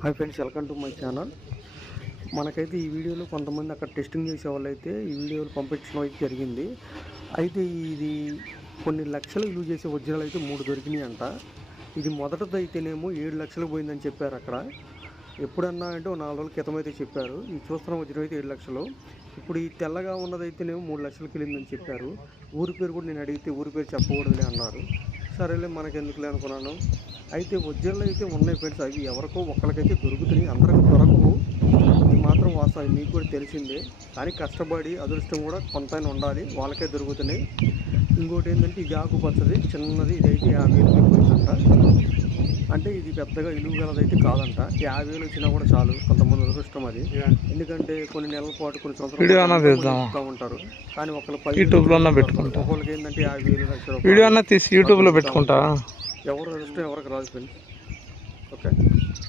Hi friends welcome to my channel మనకైతే ఈ వీడియోలో కొంతమంది అక్కడ టెస్టింగ్ చేసే వాళ్ళు అయితే ఈ వీడియోలు పంపించడం అయితే జరిగింది. అయితే ఇది కొన్ని లక్షలు యూజ్ చేసే వజ్రాలు అయితే మూడు దొరికినాయి అంట. ఇది మొదటది అయితేనేమో ఏడు లక్షలు పోయిందని చెప్పారు అక్కడ. ఎప్పుడన్నా అంటే నాలుగు రోజుల క్రితం అయితే చెప్పారు. ఈ చూస్తున్న వజ్రం అయితే ఏడు లక్షలు. ఇప్పుడు ఈ తెల్లగా ఉన్నదైతేనేమో మూడు లక్షలకు వెళ్ళిందని చెప్పారు. ఊరి పేరు కూడా నేను అడిగితే ఊరి పేరు చెప్పకూడదులే అన్నారు. సరేలే మనకెందుకులే అనుకున్నాను. అయితే వజ్రాలు అయితే ఉన్నాయి ఫ్రెండ్స్. అవి ఎవరికో ఒక్కరికైతే దొరుకుతున్నాయి. అందరికి దొరకవు. ఇది మాత్రం వాస్తవం. మీకు కూడా తెలిసిందే. కానీ కష్టపడి అదృష్టం కూడా కొంతైనా ఉండాలి. వాళ్ళకే దొరుకుతున్నాయి. ఇంకోటి ఏంటంటే ఇది ఆకుపచ్చది. చిన్నది ఇదైతే యాభై వేలు పోయిందంట అంటే ఇది పెద్దగా ఇలువ గలదైతే కాదంట. యాభై వేలు వచ్చినా కూడా చాలు. కొంతమంది అదృష్టం అది. ఎందుకంటే కొన్ని నెలల పాటు కొన్ని సంవత్సరాలు ఉంటారు. కానీ ఒకళ్ళు పది యూట్యూబ్లో అన్నా పెట్టుకుంటా. ఒకళ్ళకి ఏంటంటే యాభై వేలు లక్ష వీడియో అన్నా తీసి యూట్యూబ్లో పెట్టుకుంటా? ఎవరు అదృష్టం ఎవరికి రాదు పెళ్ళి ఓకే.